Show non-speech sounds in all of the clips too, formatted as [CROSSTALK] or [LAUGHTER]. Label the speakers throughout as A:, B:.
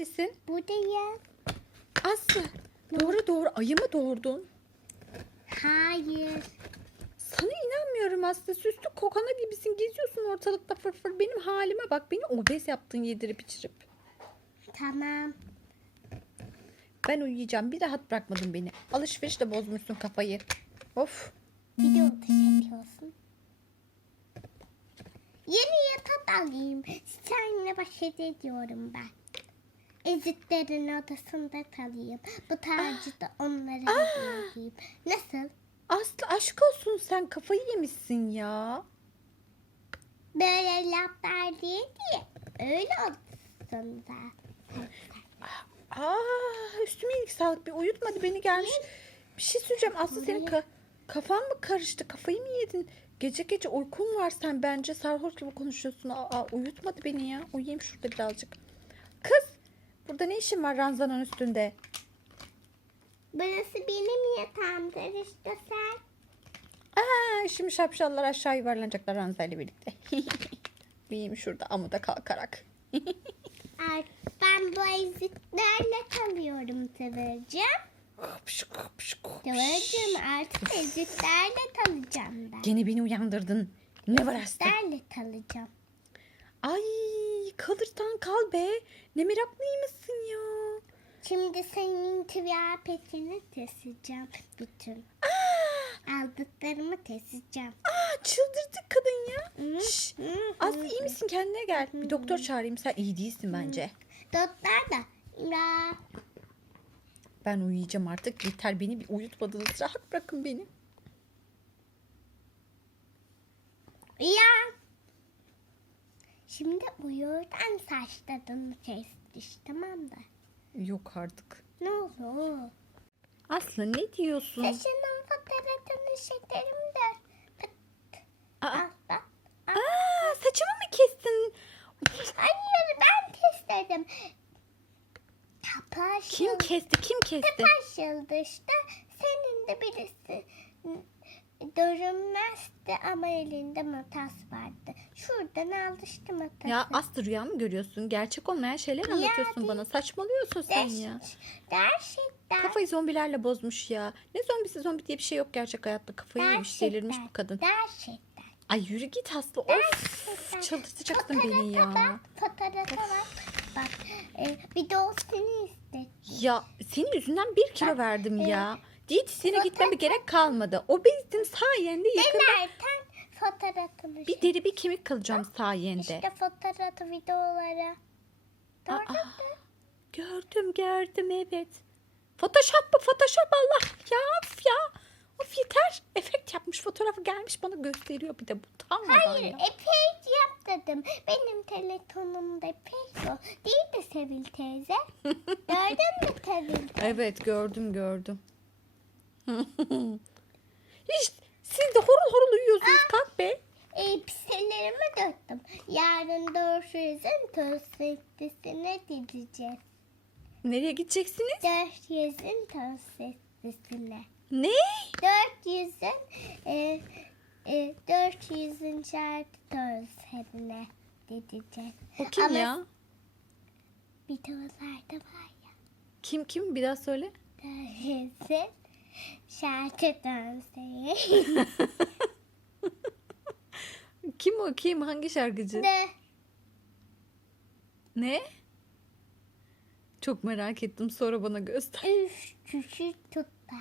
A: neredesin?
B: Buradayım.
A: Aslı. Doğru doğru ayı mı doğurdun?
B: Hayır.
A: Sana inanmıyorum Aslı. Süslü kokana gibisin. Geziyorsun ortalıkta fırfır. Benim halime bak. Beni obez yaptın yedirip içirip.
B: Tamam.
A: Ben uyuyacağım. Bir rahat bırakmadın beni. Alışverişle bozmuşsun kafayı. Of.
B: Video çekiyorsun. Yeni yatak alayım. Seninle baş ediyorum ben. Eziklerin odasında kalayım. Bu tacı da onlara hediye edeyim. Nasıl?
A: Aslı aşk olsun sen kafayı yemişsin ya.
B: Böyle laflar değil diye. Öyle olsun da.
A: Aa, üstüme iyilik sağlık. Bir uyutmadı beni gelmiş. Bir şey söyleyeceğim. Aslı senin ka- kafan mı karıştı? Kafayı mı yedin? Gece gece uykun var sen bence sarhoş gibi konuşuyorsun. Aa, uyutmadı beni ya. Uyuyayım şurada birazcık. Burada ne işin var ranzanın üstünde?
B: Burası benim yatağımdır işte sen.
A: Aa, şimdi şapşallar aşağı yuvarlanacaklar ranzayla birlikte. [LAUGHS] Uyuyayım şurada amuda kalkarak. [LAUGHS]
B: Ay, Ben bu eziklerle kalıyorum Tıvırcığım. Tıvırcığım artık eziklerle kalacağım ben.
A: Gene beni uyandırdın. Ne var Aslı?
B: Eziklerle kalacağım.
A: Ay kalırsan kal be. Ne meraklıymışsın ya.
B: Şimdi senin kıyafetini keseceğim bütün. Aldıklarımı keseceğim.
A: Aa çıldırdık kadın ya.
B: Hı,
A: Şş,
B: hı,
A: Aslı iyi misin kendine gel. Bir doktor çağırayım sen iyi değilsin bence.
B: Doktor da ya,
A: Ben uyuyacağım artık yeter beni bir uyutmadınız rahat bırakın beni.
B: ya. Şimdi uyurken saçlarını kestiş tamam da.
A: Yok artık.
B: Ne olur?
A: Aslı ne diyorsun?
B: Saçının fotoğrafını çekerim de.
A: Aa,
B: bak.
A: aa, saçımı mı kestin?
B: Hayır ben kestirdim. Kapı
A: Kim kesti kim kesti?
B: Kapı açıldı işte. Senin de birisi görünmezdi ama elinde makas vardı. Şuradan aldı işte makası.
A: Ya Aslı rüya mı görüyorsun? Gerçek olmayan şeyler anlatıyorsun
B: değil.
A: bana. Saçmalıyorsun sen ya.
B: Gerçekten.
A: Kafayı zombilerle bozmuş ya. Ne zombisi zombi diye bir şey yok gerçek hayatta. Kafayı yemiş delirmiş bu kadın.
B: Gerçekten.
A: Ay yürü git Aslı. Of
B: Gerçekten.
A: çıldırtacaksın beni ya.
B: Bak fotoğrafa bak. Bak e, bir de o seni istedi.
A: Ya senin yüzünden bir kilo verdim ya. Diyetisyene
B: fotoğraf-
A: gitmeme gerek kalmadı. Obezdim sayende yakında
B: Denerken fotoğrafını
A: bir deri bir kemik kalacağım sayende.
B: İşte fotoğrafı videoları.
A: Aa. Gördüm gördüm evet. Photoshop bu Photoshop Allah ya of ya. Of yeter. Efekt yapmış fotoğrafı gelmiş bana gösteriyor bir de bu tam
B: Hayır, epey yap dedim. Benim telefonumda epey o. Değil de Sevil teyze. [LAUGHS] Gördün mü Sevil teyze?
A: Evet gördüm gördüm. [LAUGHS] Hiç siz de horul horul uyuyorsunuz kalk be.
B: Elbiselerimi döktüm. Yarın Dörşüz'ün töstettisine gideceğiz.
A: Nereye gideceksiniz?
B: Dörşüz'ün töstettisine.
A: Ne?
B: 400'ün e, e, 400'ün şarkı töstetine gideceğiz.
A: O kim
B: Ama
A: ya?
B: Videolarda var ya.
A: Kim kim bir daha söyle.
B: Dörşüz'ün şarkı töstetine. [LAUGHS]
A: Kim o kim hangi şarkıcı?
B: De
A: Ne? Çok merak ettim sonra bana göster.
B: üç küçük tutta.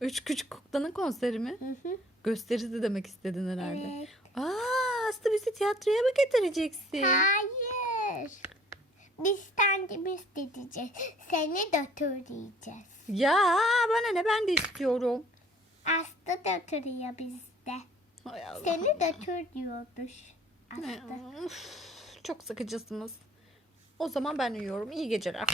A: Üç küçük kuklanın konseri mi?
B: Hı hı.
A: Gösterisi demek istedin herhalde.
B: Evet.
A: Aa, Aslı bizi tiyatroya mı getireceksin?
B: Hayır. Biz kendimiz gideceğiz. Seni götüreceğiz.
A: Ya bana ne ben de istiyorum.
B: Aslı götürüyor bizde.
A: Hay Allah.
B: Seni götür diyormuş. Aslı.
A: Çok sıkıcısınız. O zaman ben uyuyorum. İyi geceler.